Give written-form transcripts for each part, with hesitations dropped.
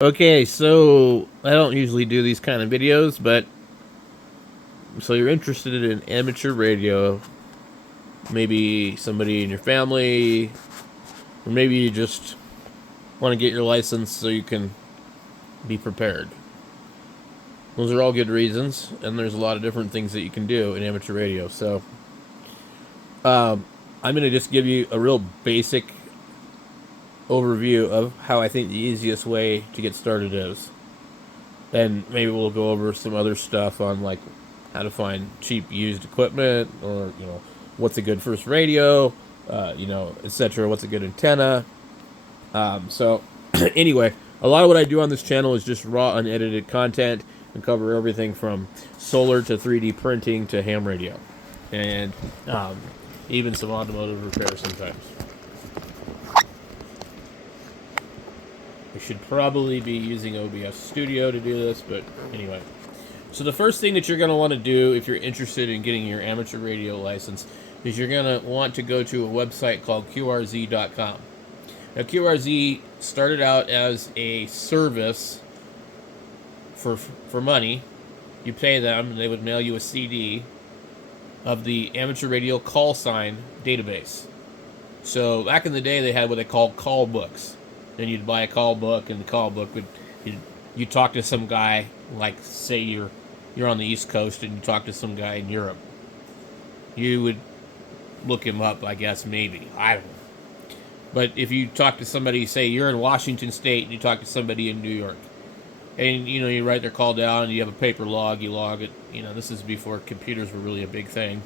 Okay, so I don't usually do these kind of videos, but so you're interested in amateur radio, maybe somebody in your family, or maybe you just want to get your license so you can be prepared. Those are all good reasons, and there's a lot of different things that you can do in amateur radio. So, I'm going to just give you a real basic overview of how I think the easiest way to get started is. And maybe we'll go over some other stuff on like how to find cheap used equipment, or what's a good first radio, etc. What's a good antenna. So anyway, a lot of what I do on this channel is just raw, unedited content and cover everything from solar to 3D printing to ham radio, and even some automotive repair sometimes. We should probably be using OBS Studio to do this, but anyway. So the first thing that you're going to want to do if you're interested in getting your amateur radio license is you're going to want to go to a website called QRZ.com. Now, QRZ started out as a service for money. You pay them, and they would mail you a CD of the amateur radio call sign database. So back in the day, they had what they called call books. Then you'd buy a call book, and the call book would you talk to some guy, like say you're on the East Coast and you talk to some guy in Europe. You would look him up, I guess, maybe. I don't know. But if you talk to somebody, say you're in Washington State and you talk to somebody in New York, and you write their call down and you have a paper log, you log it. This is before computers were really a big thing.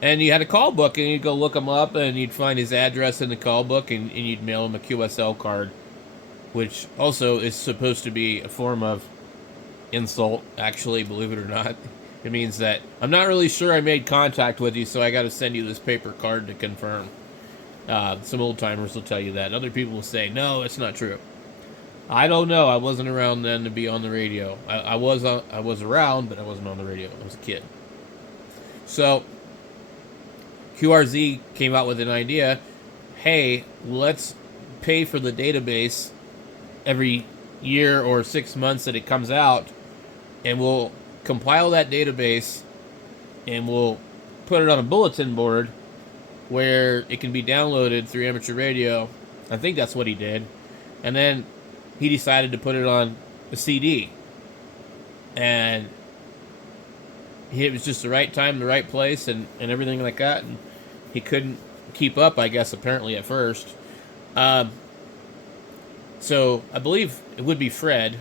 And you had a call book, and you'd go look him up, and you'd find his address in the call book, and you'd mail him a QSL card, which also is supposed to be a form of insult, actually, believe it or not. It means that I'm not really sure I made contact with you, so I got to send you this paper card to confirm. Some old timers will tell you that. Other people will say, no, it's not true. I don't know. I wasn't around then to be on the radio. I was around, but I wasn't on the radio. I was a kid. So QRZ came out with an idea. Hey, let's pay for the database every year or 6 months that it comes out, and we'll compile that database and we'll put it on a bulletin board where it can be downloaded through amateur radio. I think that's what he did. And then he decided to put it on a CD. And it was just the right time, the right place, and everything like that. And he couldn't keep up, I guess, apparently at first. So I believe it would be Fred,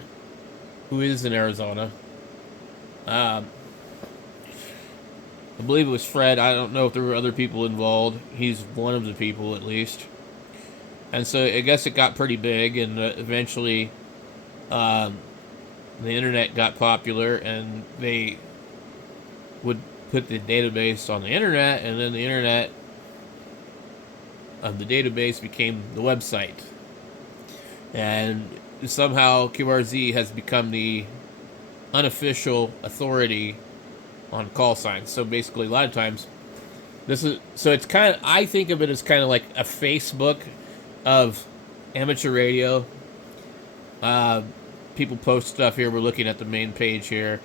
who is in Arizona. I believe it was Fred. I don't know if there were other people involved. He's one of the people, at least. And so I guess it got pretty big, and eventually the internet got popular, and they would put the database on the internet, and then the internet of the database became the website. And somehow QRZ has become the unofficial authority on call signs. So basically, a lot of times, it's kind of, I think of it as kind of like a Facebook of amateur radio. People post stuff here. We're looking at the main page here.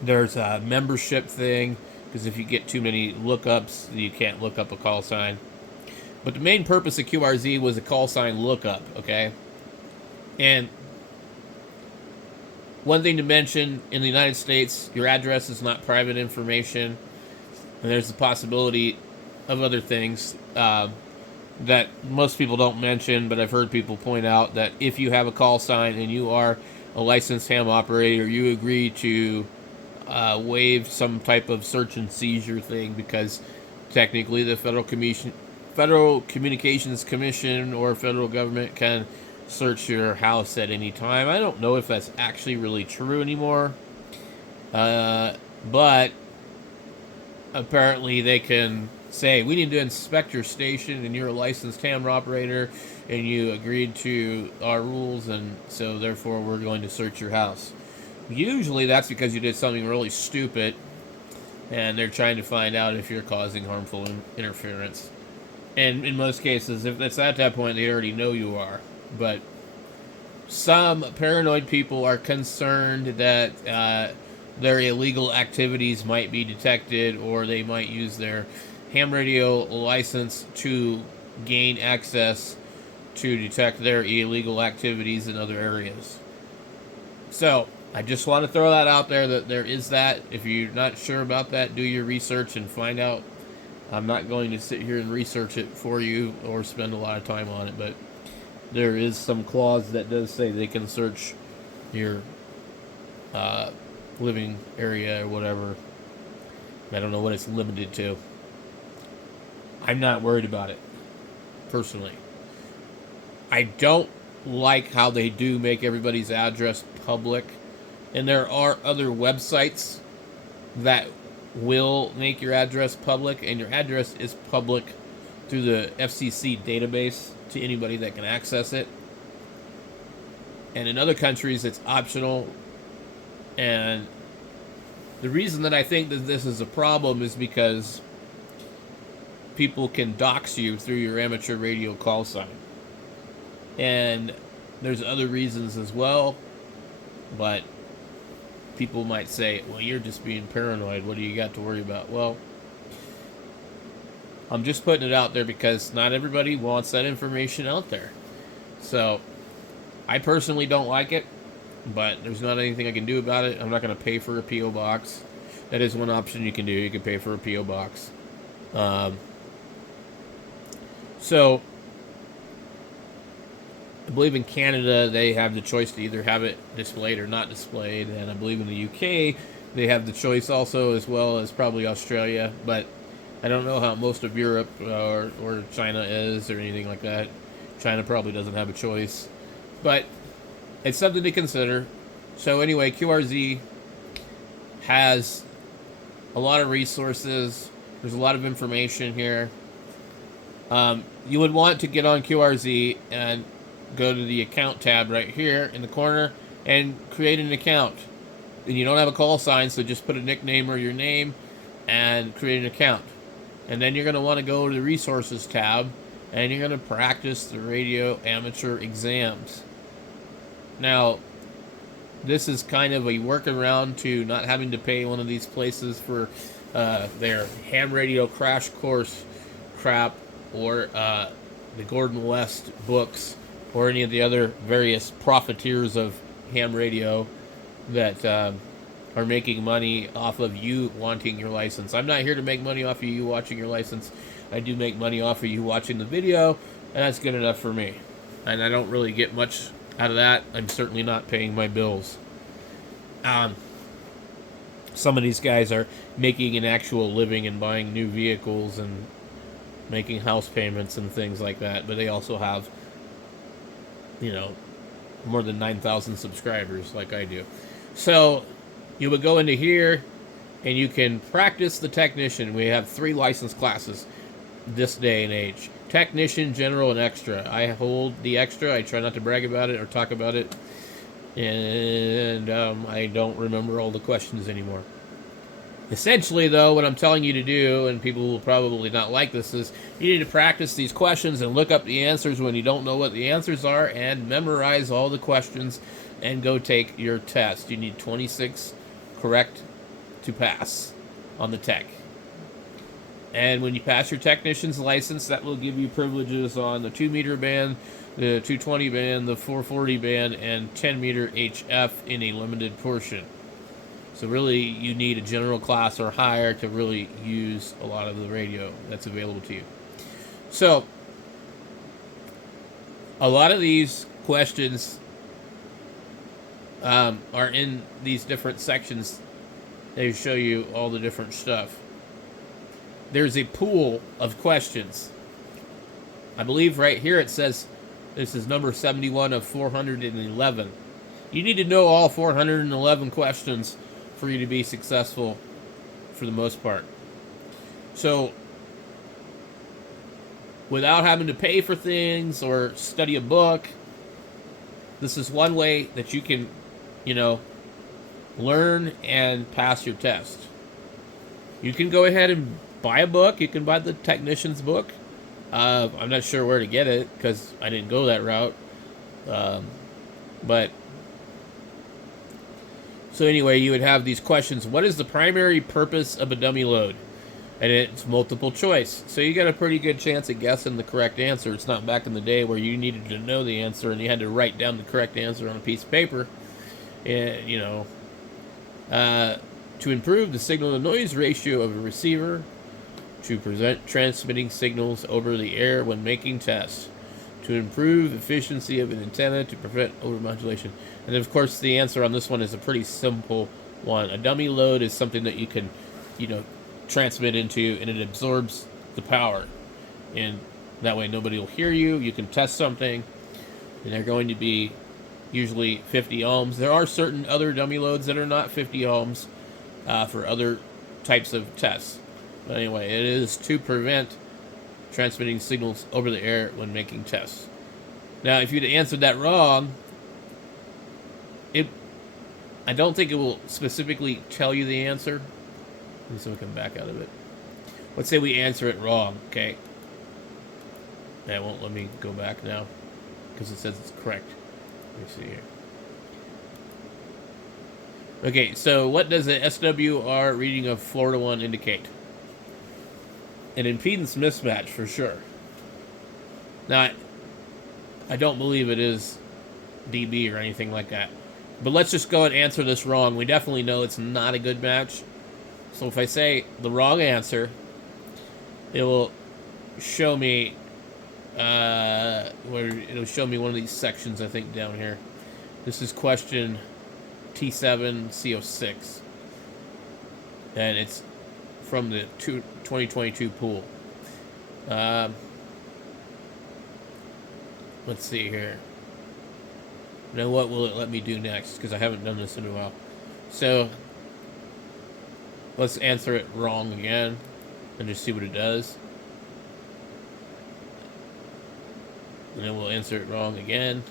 There's a membership thing, because if you get too many lookups, you can't look up a call sign. But the main purpose of QRZ was a call sign lookup, okay? And one thing to mention, in the United States, your address is not private information, and there's the possibility of other things that most people don't mention, but I've heard people point out that if you have a call sign and you are a licensed ham operator, you agree to waive some type of search and seizure thing, because technically the Federal Communications Commission or federal government can search your house at any time. I don't know if that's actually really true anymore, but apparently they can say, we need to inspect your station, and you're a licensed ham operator, and you agreed to our rules, and so therefore we're going to search your house. Usually that's because you did something really stupid, and they're trying to find out if you're causing harmful interference. And in most cases, if it's at that point, they already know you are. But some paranoid people are concerned that their illegal activities might be detected, or they might use their ham radio license to gain access to detect their illegal activities in other areas. So, I just want to throw that out there, that there is that. If you're not sure about that, do your research and find out. I'm not going to sit here and research it for you or spend a lot of time on it, but there is some clause that does say they can search your living area or whatever. I don't know what it's limited to. I'm not worried about it, personally. I don't like how they do make everybody's address public. And there are other websites that will make your address public, and your address is public through the FCC database to anybody that can access it. And in other countries, it's optional. And the reason that I think that this is a problem is because people can dox you through your amateur radio call sign. And there's other reasons as well, but people might say, well, you're just being paranoid. What do you got to worry about? Well, I'm just putting it out there because not everybody wants that information out there. So, I personally don't like it, but there's not anything I can do about it. I'm not going to pay for a P.O. box. That is one option you can do. You can pay for a P.O. box. So, I believe in Canada they have the choice to either have it displayed or not displayed, and I believe in the UK they have the choice also, as well as probably Australia, but I don't know how most of Europe or China is or anything like that. China probably doesn't have a choice, but it's something to consider. So anyway, QRZ has a lot of resources. There's a lot of information here. You would want to get on QRZ and go to the account tab right here in the corner and create an account. And you don't have a call sign, so just put a nickname or your name and create an account. And then you're going to want to go to the resources tab and you're going to practice the radio amateur exams. Now, this is kind of a workaround to not having to pay one of these places for their ham radio crash course crap, or the Gordon West books, or any of the other various profiteers of ham radio that are making money off of you wanting your license. I'm not here to make money off of you watching your license. I do make money off of you watching the video, and that's good enough for me. And I don't really get much out of that. I'm certainly not paying my bills. Some of these guys are making an actual living and buying new vehicles and making house payments and things like that, but they also have, more than 9,000 subscribers like I do. So you would go into here and you can practice the technician. We have 3 license classes this day and age: technician, general, and extra. I hold the extra. I try not to brag about it or talk about it, and I don't remember all the questions anymore. Essentially, though, what I'm telling you to do, and people will probably not like this, is you need to practice these questions and look up the answers when you don't know what the answers are, and memorize all the questions and go take your test. You need 26 correct to pass on the tech. And when you pass your technician's license, that will give you privileges on the 2-meter band, the 220 band, the 440 band, and 10-meter HF in a limited portion. So really, you need a general class or higher to really use a lot of the radio that's available to you. So, a lot of these questions are in these different sections. They show you all the different stuff. There's a pool of questions. I believe right here it says this is number 71 of 411. You need to know all 411 questions for you to be successful for the most part. So, without having to pay for things or study a book, this is one way that you can, learn and pass your test. You can go ahead and buy a book. You can buy the technician's book. I'm not sure where to get it because I didn't go that route. But so anyway, you would have these questions. What is the primary purpose of a dummy load? And it's multiple choice. So you got a pretty good chance of guessing the correct answer. It's not back in the day where you needed to know the answer and you had to write down the correct answer on a piece of paper. And, to improve the signal-to-noise ratio of a receiver, to prevent transmitting signals over the air when making tests, to improve efficiency of an antenna, to prevent overmodulation. And of course, the answer on this one is a pretty simple one. A dummy load is something that you can, transmit into, and it absorbs the power. And that way nobody will hear you. You can test something, and they're going to be usually 50 ohms. There are certain other dummy loads that are not 50 ohms for other types of tests. But anyway, it is to prevent transmitting signals over the air when making tests. Now, if you'd answered that wrong, I don't think it will specifically tell you the answer. Let me see if we can back out of it. Let's say we answer it wrong, okay? That won't let me go back now because it says it's correct. Let me see here. Okay, so what does the SWR reading of Florida 1 indicate? An impedance mismatch for sure. Now, I don't believe it is dB or anything like that. But let's just go and answer this wrong. We definitely know it's not a good match. So if I say the wrong answer, it will show me it'll show me one of these sections, I think, down here. This is question T7CO6. And it's from the 2022 pool. Let's see here. Now, what will it let me do next? Because I haven't done this in a while. So, let's answer it wrong again and just see what it does. And then we'll answer it wrong again.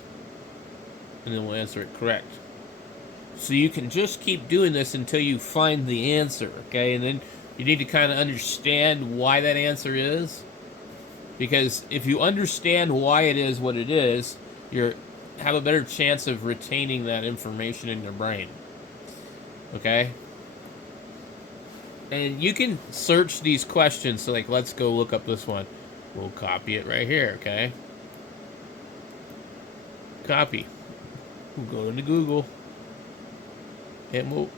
And then we'll answer it correct. So you can just keep doing this until you find the answer, okay? And then you need to kind of understand why that answer is. Because if you understand why it is what it is, you have a better chance of retaining that information in your brain. Okay? And you can search these questions. So, like, let's go look up this one. We'll copy it right here, okay? Copy. We'll go into Google. And we'll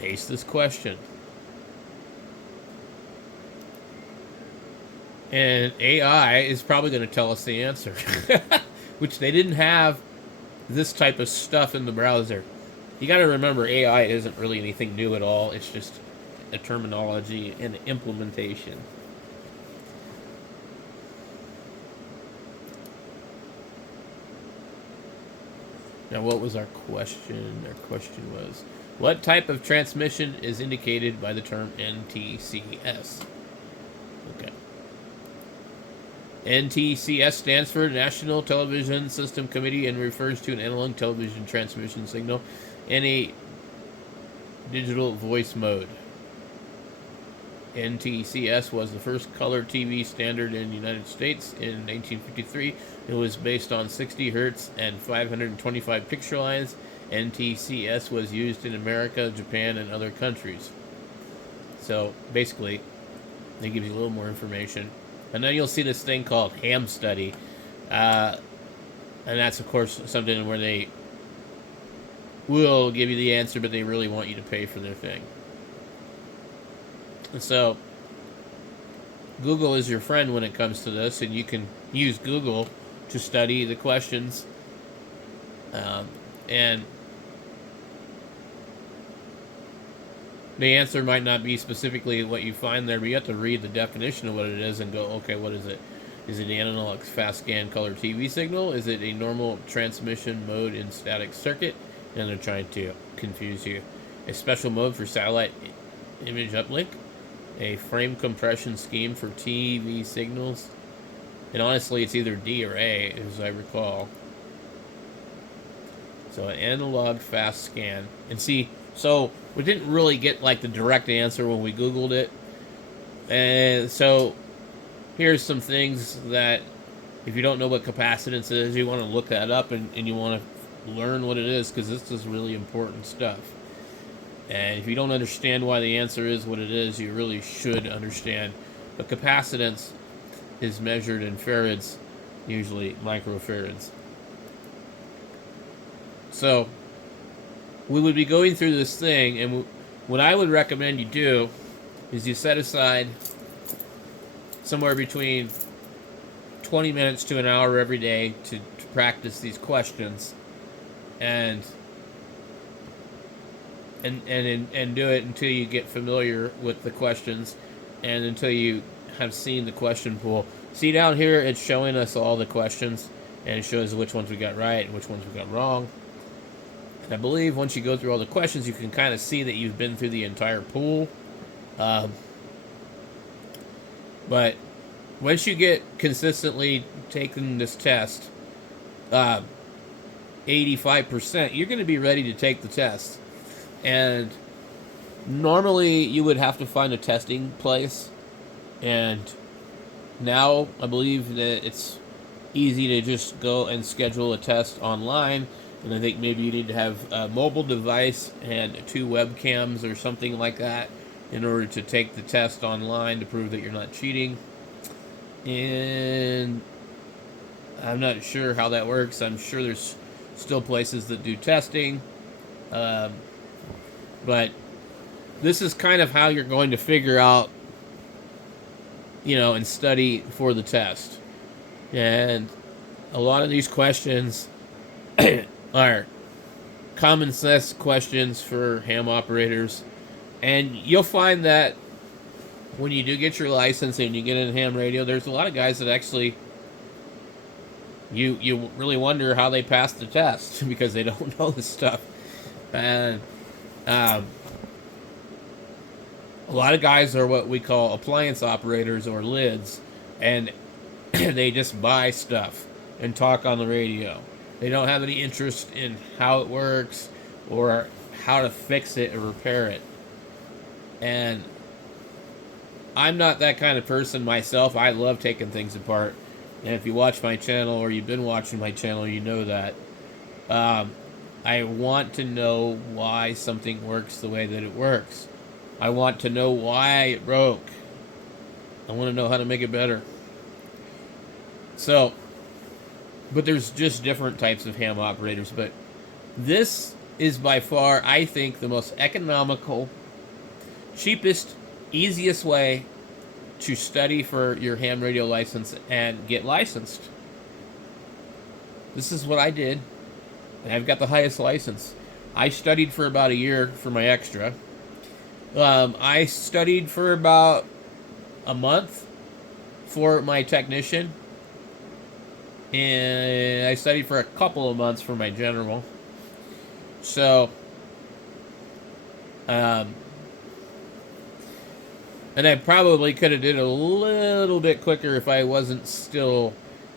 paste this question. And AI is probably going to tell us the answer. Which they didn't have this type of stuff in the browser. You got to remember, AI isn't really anything new at all. It's just a terminology and implementation. Now, what was our question? Our question was, what type of transmission is indicated by the term NTCS? Okay. NTCS stands for National Television System Committee and refers to an analog television transmission signal in a digital voice mode. NTCS was the first color TV standard in the United States in 1953. It was based on 60 Hz and 525 picture lines. NTCS was used in America, Japan, and other countries. So basically, they give you a little more information. And then you'll see this thing called ham study. And that's, of course, something where they will give you the answer, but they really want you to pay for their thing. And so, Google is your friend when it comes to this, and you can use Google to study the questions. And the answer might not be specifically what you find there, but you have to read the definition of what it is and go, okay, what is it? Is it an analog fast scan color TV signal? Is it a normal transmission mode in static circuit? And they're trying to confuse you. A special mode for satellite image uplink? A frame compression scheme for TV signals? And honestly, it's either D or A, as I recall. So an analog fast scan. And see, so we didn't really get like the direct answer when we Googled it. And so here's some things that if you don't know what capacitance is, you want to look that up and you want to learn what it is, because this is really important stuff. And if you don't understand why the answer is what it is, you really should understand. But capacitance is measured in farads, usually microfarads. So we would be going through this thing, and what I would recommend you do is you set aside somewhere between 20 minutes to an hour every day to practice these questions, and do it until you get familiar with the questions, and until you have seen the question pool. See down here, it's showing us all the questions, and it shows which ones we got right and which ones we got wrong. And I believe once you go through all the questions, you can kind of see that you've been through the entire pool. But once you get consistently taking this test, 85%, you're going to be ready to take the test. And normally you would have to find a testing place, and now I believe that it's easy to just go and schedule a test online. And I think maybe you need to have a mobile device and 2 webcams or something like that in order to take the test online to prove that you're not cheating. And I'm not sure how that works. I'm sure there's still places that do testing. But this is kind of how you're going to figure out, and study for the test. And a lot of these questions are common sense questions for ham operators. And you'll find that when you do get your license and you get in ham radio, there's a lot of guys that actually you really wonder how they passed the test because they don't know this stuff. And a lot of guys are what we call appliance operators or lids, and they just buy stuff and talk on the radio. They don't have any interest in how it works or how to fix it or repair it. And I'm not that kind of person myself. I love taking things apart. And if you watch my channel or you've been watching my channel, you know that. I want to know why something works the way that it works. I want to know why it broke. I want to know how to make it better. So, but there's just different types of ham operators. But this is by far, I think, the most economical, cheapest, easiest way to study for your ham radio license and get licensed. This is what I did, and I've got the highest license. I studied for about a year for my extra. I studied for about a month for my technician, and I studied for a couple of months for my general. So, and I probably could have did it a little bit quicker if I wasn't still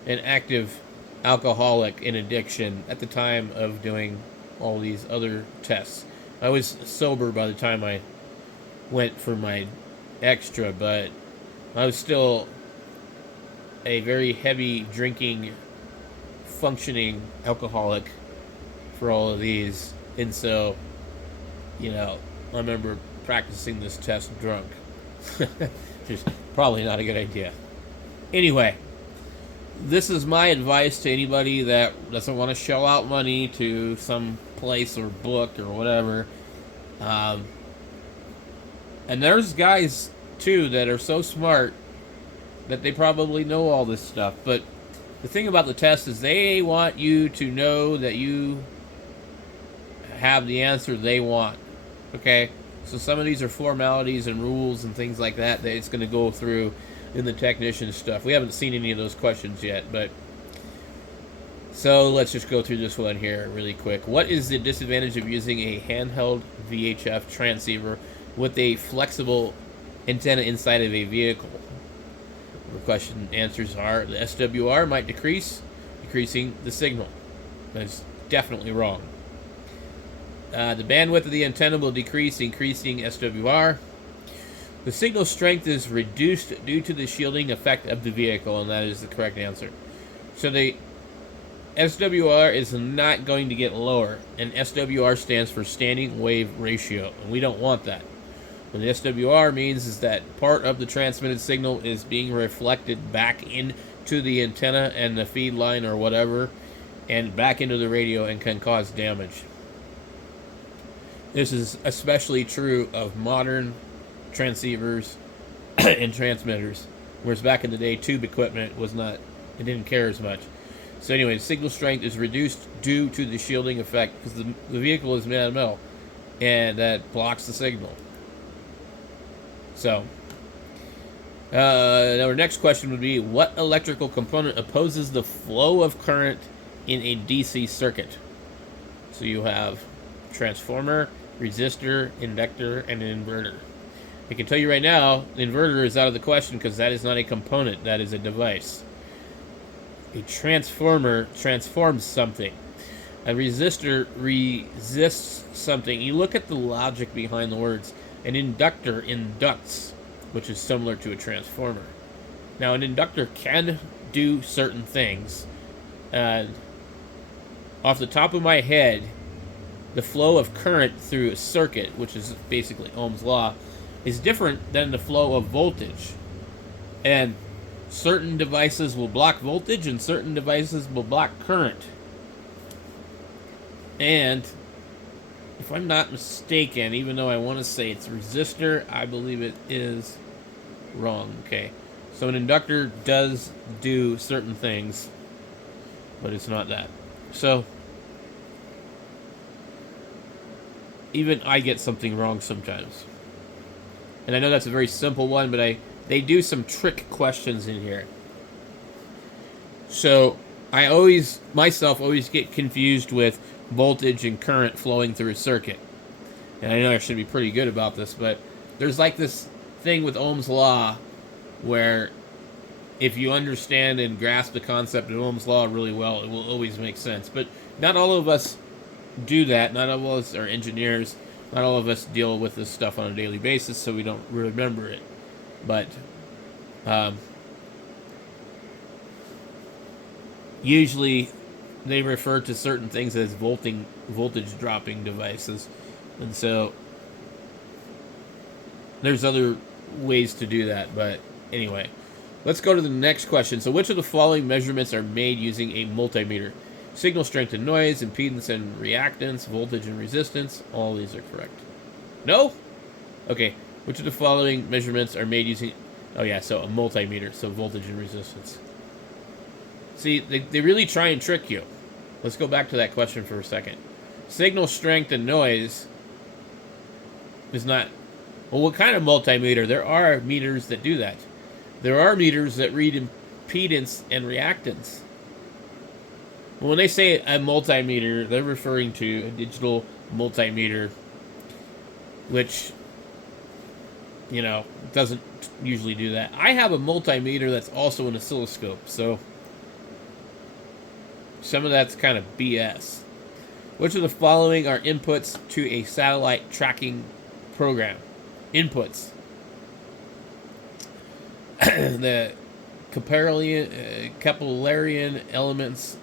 an active alcoholic in addiction at the time of doing all these other tests. I was sober by the time I went for my extra, but I was still a very heavy drinking, functioning alcoholic for all of these. And so, I remember practicing this test drunk. Which is probably not a good idea. Anyway, this is my advice to anybody that doesn't want to shell out money to some place or book or whatever. And there's guys, too, that are so smart that they probably know all this stuff. But the thing about the test is they want you to know that you have the answer they want. Okay? So some of these are formalities and rules and things like that it's going to go through in the technician stuff. We haven't seen any of those questions yet, but so let's just go through this one here really quick. What is the disadvantage of using a handheld VHF transceiver with a flexible antenna inside of a vehicle? The question answers are the SWR might decreasing the signal. That's definitely wrong. The bandwidth of the antenna will decrease, increasing SWR. The signal strength is reduced due to the shielding effect of the vehicle, and that is the correct answer. So SWR is not going to get lower, and SWR stands for standing wave ratio, and we don't want that. What the SWR means is that part of the transmitted signal is being reflected back into the antenna and the feed line or whatever, and back into the radio and can cause damage. This is especially true of modern transceivers and transmitters, whereas back in the day, tube equipment was not, it didn't care as much. So anyway, the signal strength is reduced due to the shielding effect because the vehicle is made out of metal, and that blocks the signal. So, our next question would be, what electrical component opposes the flow of current in a DC circuit? So you have transformer, resistor, inductor, and an inverter. I can tell you right now, the inverter is out of the question because that is not a component, that is a device. A transformer transforms something. A resistor resists something. You look at the logic behind the words. An inductor inducts, which is similar to a transformer. Now, an inductor can do certain things. And off the top of my head, the flow of current through a circuit, which is basically Ohm's law, is different than the flow of voltage. And certain devices will block voltage and certain devices will block current. And if I'm not mistaken, even though I want to say it's a resistor, I believe it is wrong. Okay, so an inductor does do certain things, but it's not that. So even I get something wrong sometimes. And I know that's a very simple one, but they do some trick questions in here. So I always get confused with voltage and current flowing through a circuit. And I know I should be pretty good about this, but there's like this thing with Ohm's law where if you understand and grasp the concept of Ohm's law really well, it will always make sense. But not all of us do that. Not all of us are engineers. Not all of us deal with this stuff on a daily basis, so we don't remember it. But usually they refer to certain things as voltage dropping devices. And so there's other ways to do that. But anyway, let's go to the next question. So which of the following measurements are made using a multimeter? Signal strength and noise, impedance and reactance, voltage and resistance. All these are correct. No? Okay. Which of the following measurements are made using... Oh yeah, so a multimeter. So voltage and resistance. See, they really try and trick you. Let's go back to that question for a second. Signal strength and noise is not... Well, what kind of multimeter? There are meters that do that. There are meters that read impedance and reactance. When they say a multimeter, they're referring to a digital multimeter, which, you know, doesn't usually do that. I have a multimeter that's also an oscilloscope, so some of that's kind of BS. Which of the following are inputs to a satellite tracking program? Inputs. The Keplerian elements.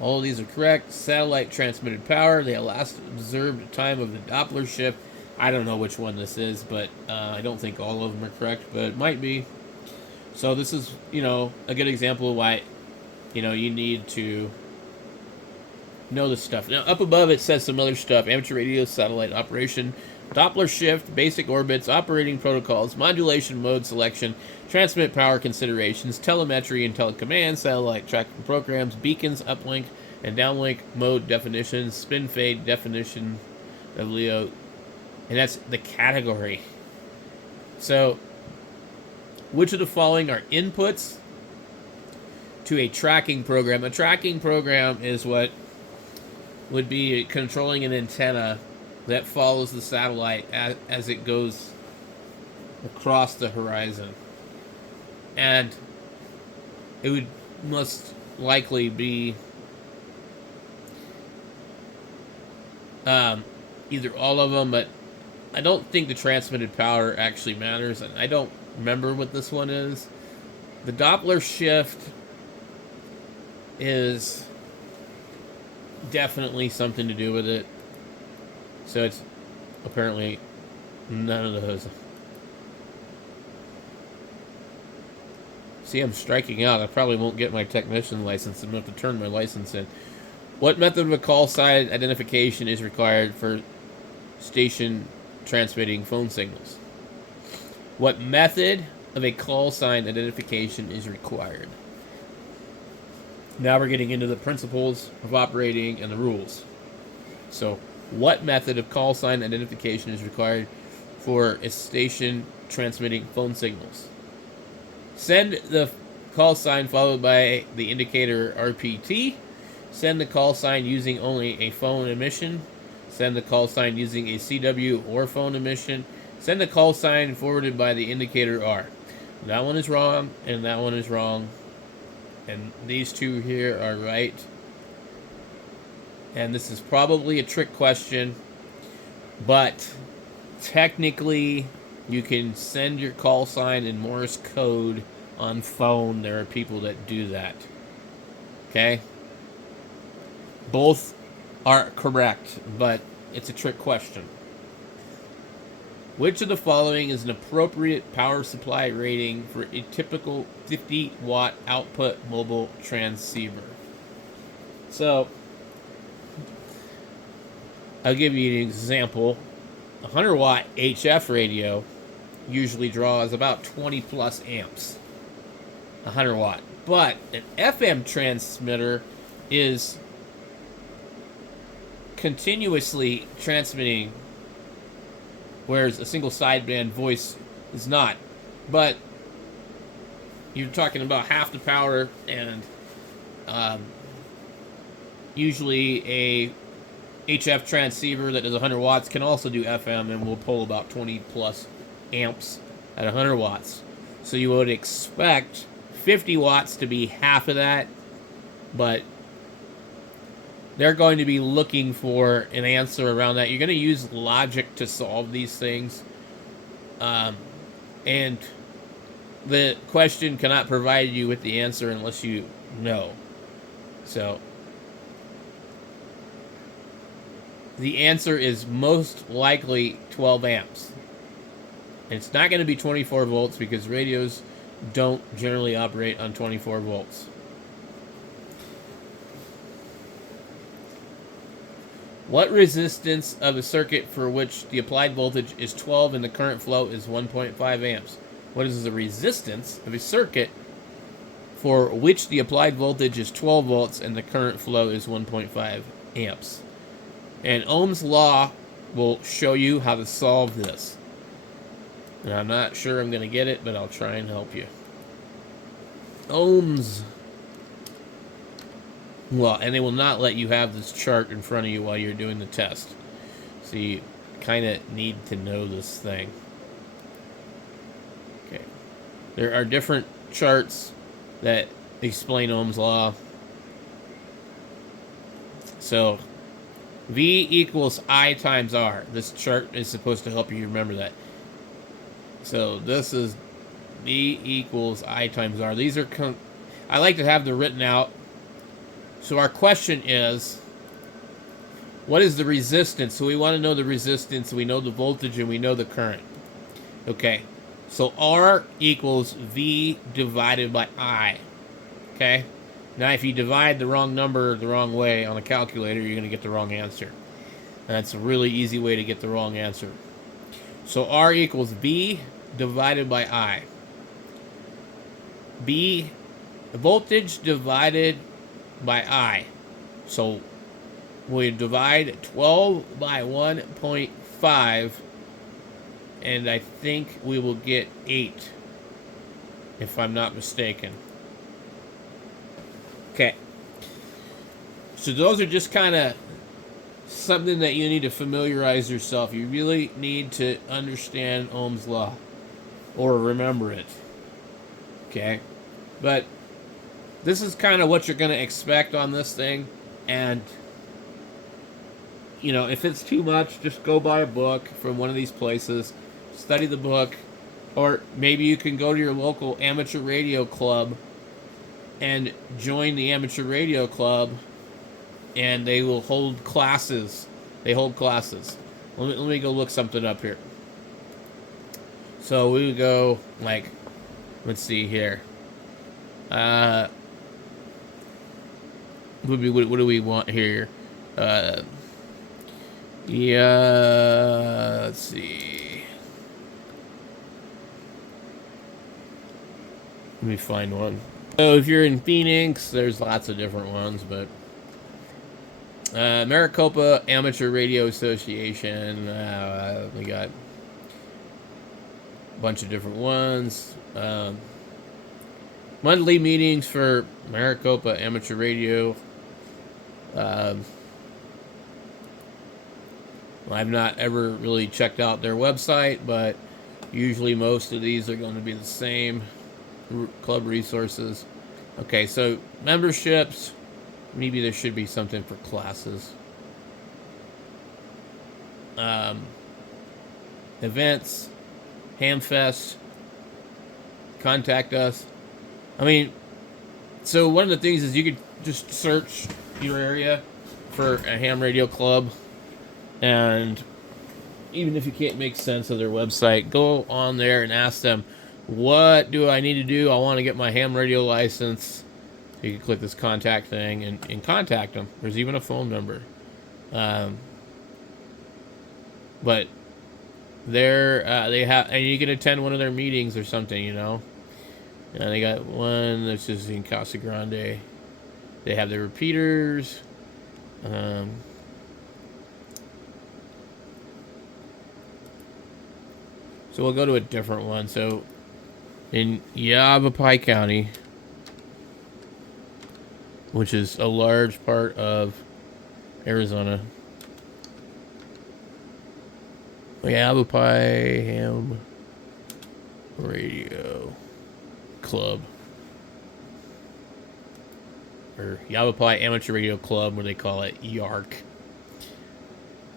All of these are correct. Satellite transmitted power. The last observed time of the Doppler shift. I don't know which one this is, but I don't think all of them are correct, but it might be. So this is, you know, a good example of why, you know, you need to know this stuff. Now, up above it says some other stuff. Amateur radio, satellite operation, Doppler shift, basic orbits, operating protocols, modulation mode selection, transmit power considerations, telemetry and telecommand, satellite tracking programs, beacons, uplink and downlink mode definitions, spin fade definition of LEO, and that's the category. So, which of the following are inputs to a tracking program? A tracking program is what would be controlling an antenna that follows the satellite as it goes across the horizon. And it would most likely be either all of them, but I don't think the transmitted power actually matters, and I don't remember what this one is. The Doppler shift is definitely something to do with it. So it's apparently none of those. See, I'm striking out. I probably won't get my technician license. I'm going to have to turn my license in. What method of a call sign identification is required for station transmitting phone signals? What method of a call sign identification is required? Now we're getting into the principles of operating and the rules. So, what method of call sign identification is required for a station transmitting phone signals? Send the call sign followed by the indicator RPT. Send the call sign using only a phone emission. Send the call sign using a CW or phone emission. Send the call sign forwarded by the indicator R. That one is wrong, and that one is wrong. And these two here are right. And this is probably a trick question, but technically you can send your call sign in Morse code on phone. There are people that do that. Okay? Both are correct, but it's a trick question. Which of the following is an appropriate power supply rating for a typical 50-watt output mobile transceiver? So, I'll give you an example. A 100-watt HF radio usually draws about 20 plus amps. 100 watt. But an FM transmitter is continuously transmitting, whereas a single sideband voice is not. But you're talking about half the power, and usually a HF transceiver that does 100 watts can also do FM and will pull about 20 plus amps at 100 watts. So you would expect 50 watts to be half of that, but they're going to be looking for an answer around that. You're going to use logic to solve these things. And the question cannot provide you with the answer unless you know. So the answer is most likely 12 amps. And it's not going to be 24 volts because radios don't generally operate on 24 volts. What resistance of a circuit for which the applied voltage is 12 and the current flow is 1.5 amps? What is the resistance of a circuit for which the applied voltage is 12 volts and the current flow is 1.5 amps? And Ohm's law will show you how to solve this. And I'm not sure I'm going to get it, but I'll try and help you. Ohms. Well, and they will not let you have this chart in front of you while you're doing the test. So you kind of need to know this thing. Okay. There are different charts that explain Ohm's law. So V equals I times R. This chart is supposed to help you remember that. So this is V equals I times R. These are, I like to have them written out. So our question is, what is the resistance? So we want to know the resistance, we know the voltage, and we know the current. Okay, so R equals V divided by I. Okay, now if you divide the wrong number the wrong way on a calculator, you're going to get the wrong answer. And that's a really easy way to get the wrong answer. So R equals V divided by I. B, voltage divided by I. So we divide 12 by 1.5, and I think we will get 8, if I'm not mistaken. Okay. So those are just kind of something that you need to familiarize yourself. You really need to understand Ohm's law, or remember it. Okay? But this is kind of what you're going to expect on this thing. And, you know, if it's too much, just go buy a book from one of these places. Study the book. Or maybe you can go to your local amateur radio club and join the amateur radio club and they will hold classes. They hold classes. Let me go look something up here. So we would go, like, let's see here. What do we want here? Yeah, let's see. Let me find one. So if you're in Phoenix, there's lots of different ones, but Maricopa Amateur Radio Association, we got a bunch of different ones. Monthly meetings for Maricopa Amateur Radio. I've not ever really checked out their website, but usually most of these are going to be the same. Club resources. Okay, so memberships. Maybe there should be something for classes. Events, Hamfest, contact us. I mean, so one of the things is you could just search your area for a ham radio club, and even if you can't make sense of their website, go on there and ask them, what do I need to do? I want to get my ham radio license. You can click this contact thing and contact them. There's even a phone number. But they have, and you can attend one of their meetings or something, you know. And they got one that's just in Casa Grande. They have their repeaters. So we'll go to a different one. So in Yavapai County, which is a large part of Arizona, Yavapai Ham Radio Club, or Yavapai Amateur Radio Club, where they call it YARC.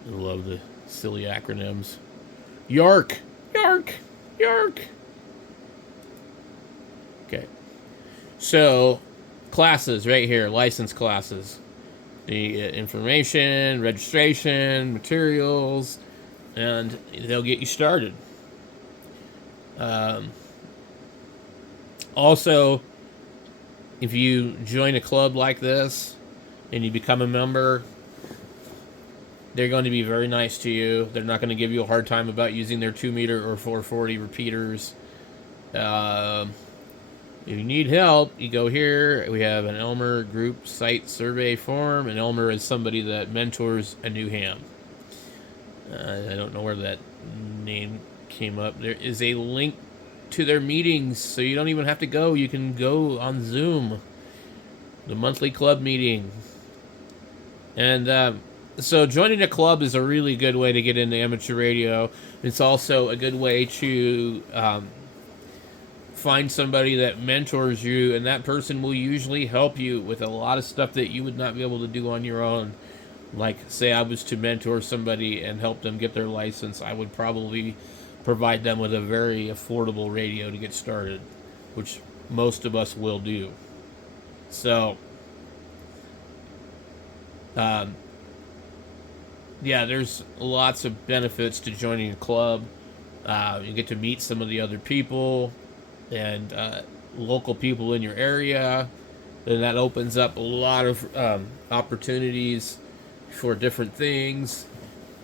I love the silly acronyms. YARC, YARC, YARC. Okay, so classes right here, license classes, the information, registration, materials, and they'll get you started. Also, if you join a club like this and you become a member, they're going to be very nice to you. They're not going to give you a hard time about using their 2-meter or 440 repeaters. If you need help, you go here. We have an Elmer group site survey form, and Elmer is somebody that mentors a new ham. I don't know where that name came up. There is a link to their meetings, so you don't even have to go. You can go on Zoom, the monthly club meeting. And so joining a club is a really good way to get into amateur radio. It's also a good way to find somebody that mentors you, and that person will usually help you with a lot of stuff that you would not be able to do on your own. Like, say I was to mentor somebody and help them get their license, I would probably provide them with a very affordable radio to get started, which most of us will do. So, yeah, there's lots of benefits to joining a club. You get to meet some of the other people and local people in your area, and that opens up a lot of opportunities for different things.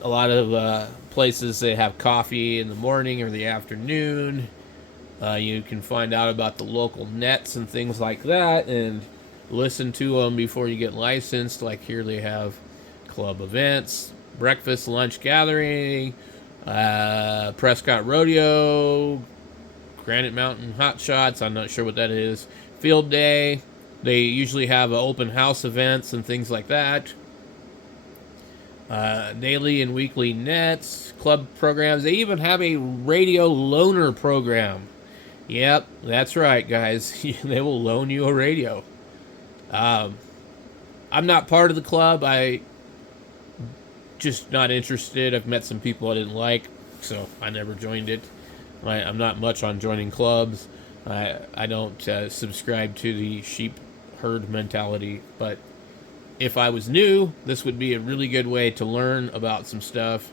A lot of places, they have coffee in the morning or the afternoon. You can find out about the local nets and things like that and listen to them before you get licensed. Like here they have club events, breakfast, lunch gathering, Prescott Rodeo, Granite Mountain Hot Shots, I'm not sure what that is, field day. They usually have open house events and things like that. Daily and weekly nets, club programs. They even have a radio loaner program. Yep, that's right, guys. They will loan you a radio. I'm not part of the club. I just not interested. I've met some people I didn't like, so I never joined it. I'm not much on joining clubs. I don't subscribe to the sheep herd mentality, but If I was new, this would be a really good way to learn about some stuff.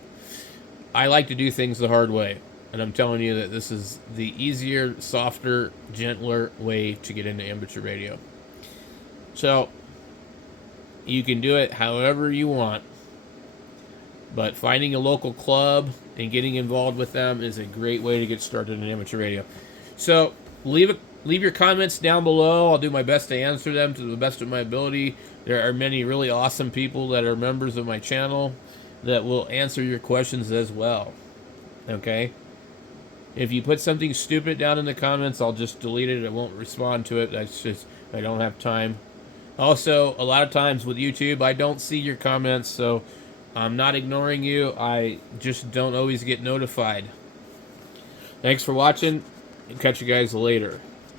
I like to do things the hard way, and I'm telling you that this is the easier, softer, gentler way to get into amateur radio. So, you can do it however you want, but finding a local club and getting involved with them is a great way to get started in amateur radio. So, leave your comments down below. I'll do my best to answer them to the best of my ability. There are many really awesome people that are members of my channel that will answer your questions as well. Okay? If you put something stupid down in the comments, I'll just delete it. I won't respond to it. That's just, I don't have time. Also, a lot of times with YouTube, I don't see your comments, so I'm not ignoring you. I just don't always get notified. Thanks for watching. Catch you guys later.